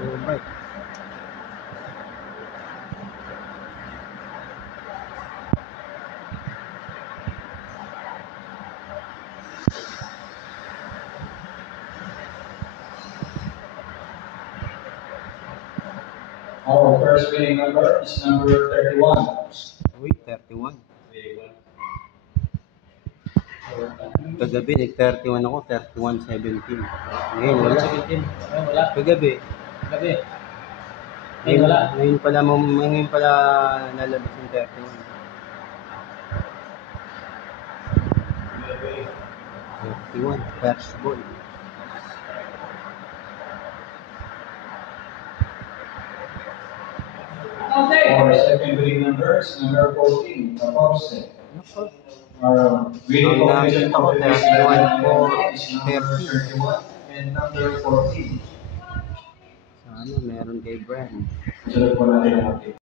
Bye. Our first winning number is number 31. Uy, 31. Kagabi, nag-31 ako, 31-17. Ngayon, wala. 17. Wala. Kagabi. Gabi. Ngayon wala. Ngayon pala nalabas yung 31. 31, first ball. Our second winning number is number 14. Kapopse. Our winning combination for today's number is number 31 and number 14. Sana meron kay Brian. Sunod po natin ang update.